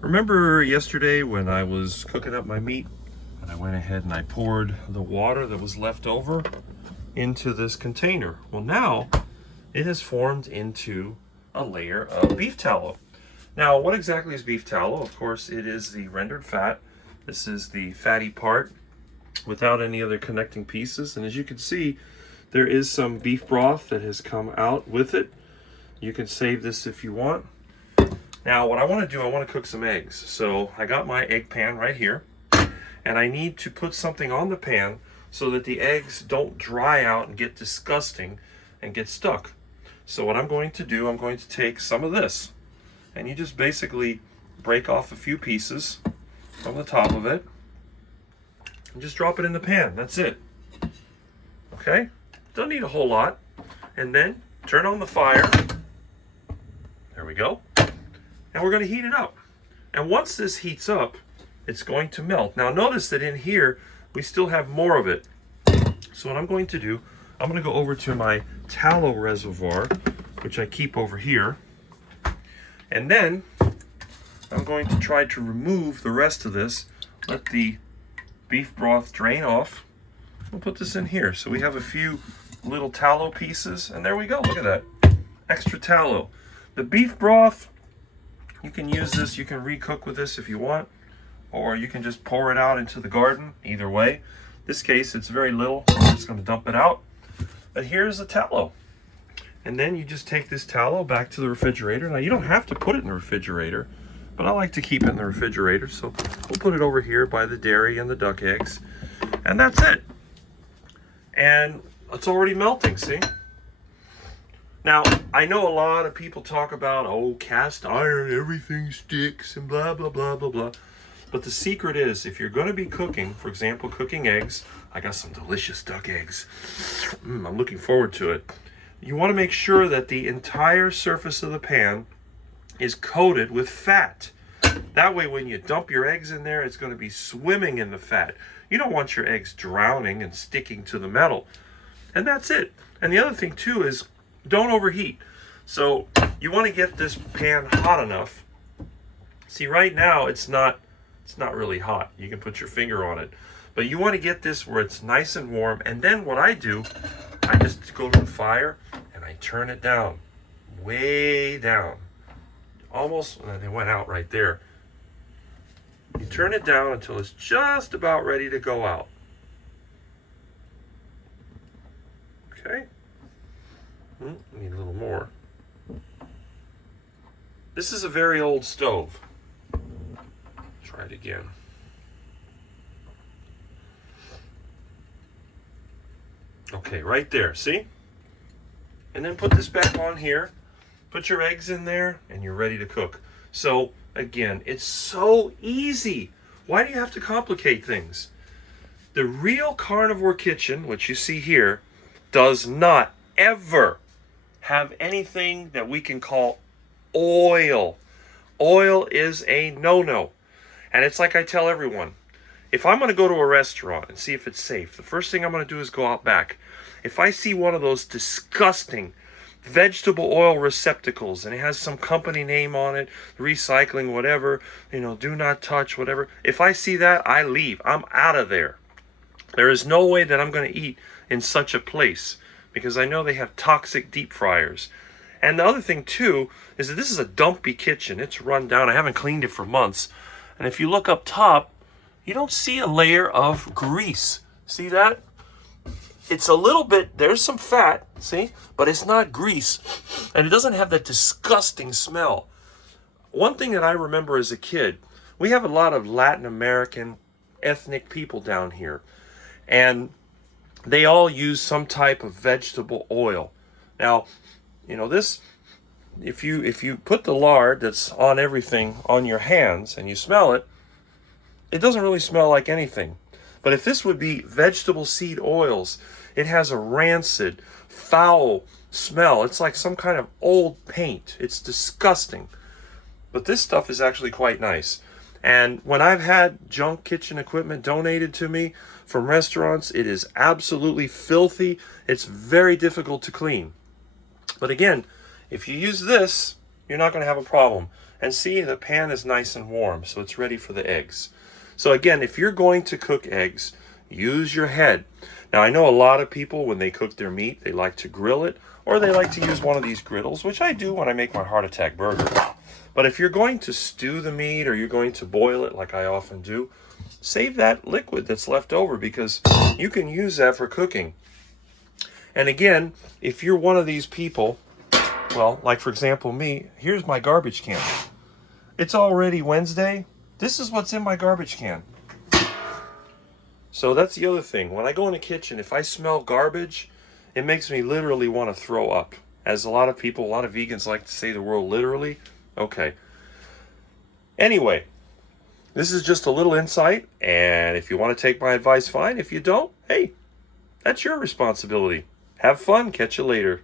Remember yesterday when I was cooking up my meat and I went ahead and I poured the water that was left over into this container? Well, now it has formed into a layer of beef tallow. Now, what exactly is beef tallow? Of course, it is the rendered fat. This is the fatty part without any other connecting pieces. And as you can see, there is some beef broth that has come out with it. You can save this if you want. Now, what I want to do, I want to cook some eggs. So I got my egg pan right here, and I need to put something on the pan so that the eggs don't dry out and get disgusting and get stuck. So what I'm going to do, I'm going to take some of this, and you just basically break off a few pieces from the top of it and just drop it in the pan. That's it. Okay? Don't need a whole lot. And then turn on the fire. There we go. And we're going to heat it up. And once this heats up, it's going to melt. Now notice that in here, we still have more of it. So what I'm going to do, I'm going to go over to my tallow reservoir, which I keep over here. And then I'm going to try to remove the rest of this. Let the beef broth drain off. We'll put this in here. So we have a few little tallow pieces. And there we go. Look at that. Extra tallow. The beef broth, you can use this, you can recook with this if you want, or you can just pour it out into the garden. Either way. This case, it's very little. I'm just going to dump it out. But here's the tallow. And then you just take this tallow back to the refrigerator. Now, you don't have to put it in the refrigerator, but I like to keep it in the refrigerator. So we'll put it over here by the dairy and the duck eggs. And that's it. And it's already melting, see? Now, I know a lot of people talk about, oh, cast iron, everything sticks and blah, blah, blah, blah, blah. But the secret is, if you're going to be cooking, for example, cooking eggs, I got some delicious duck eggs. I'm looking forward to it. You want to make sure that the entire surface of the pan is coated with fat. That way, when you dump your eggs in there, it's going to be swimming in the fat. You don't want your eggs drowning and sticking to the metal. And that's it. And the other thing, too, is don't overheat. So you want to get this pan hot enough. See, right now it's not really hot. You can put your finger on it. But you want to get this where it's nice and warm. And then what I do, I just go to the fire and I turn it down. Way down. Almost, they went out right there. You turn it down until it's just about ready to go out. Okay. Need a little more. This is a very old stove. Try it again. Okay, right there, see? And then put this back on here. Put your eggs in there, and you're ready to cook. So, again, it's so easy. Why do you have to complicate things? The real carnivore kitchen, which you see here, does not ever have anything that we can call oil. Oil is a no-no. And it's like I tell everyone, if I'm going to go to a restaurant and see if it's safe, the first thing I'm going to do is go out back. If I see one of those disgusting vegetable oil receptacles and it has some company name on it, recycling, whatever, do not touch, whatever. If I see that, I leave. I'm out of there. There is no way that I'm going to eat in such a place, because I know they have toxic deep fryers. And the other thing, too, is that this is a dumpy kitchen. It's run down. I haven't cleaned it for months. And if you look up top, you don't see a layer of grease. See that? It's a little bit, there's some fat, see? But it's not grease. And it doesn't have that disgusting smell. One thing that I remember as a kid, we have a lot of Latin American ethnic people down here. And they all use some type of vegetable oil. Now, this, if you put the lard that's on everything on your hands and you smell it, it doesn't really smell like anything. But if this would be vegetable seed oils, it has a rancid, foul smell. It's like some kind of old paint. It's disgusting. But this stuff is actually quite nice. And when I've had junk kitchen equipment donated to me from restaurants, it is absolutely filthy. It's very difficult to clean. But again, if you use this, you're not going to have a problem. And see, the pan is nice and warm, so it's ready for the eggs. So again, if you're going to cook eggs, use your head. Now, I know a lot of people, when they cook their meat, they like to grill it, or they like to use one of these griddles, which I do when I make my heart attack burger. But if you're going to stew the meat, or you're going to boil it like I often do, save that liquid that's left over, because you can use that for cooking. And again, if you're one of these people, well, like for example me, here's my garbage can. It's already Wednesday. This is what's in my garbage can. So that's the other thing. When I go in the kitchen, if I smell garbage, it makes me literally want to throw up. As a lot of people, a lot of vegans like to say the word literally. Okay. Anyway, this is just a little insight, and if you want to take my advice, fine. If you don't, hey, that's your responsibility. Have fun. Catch you later.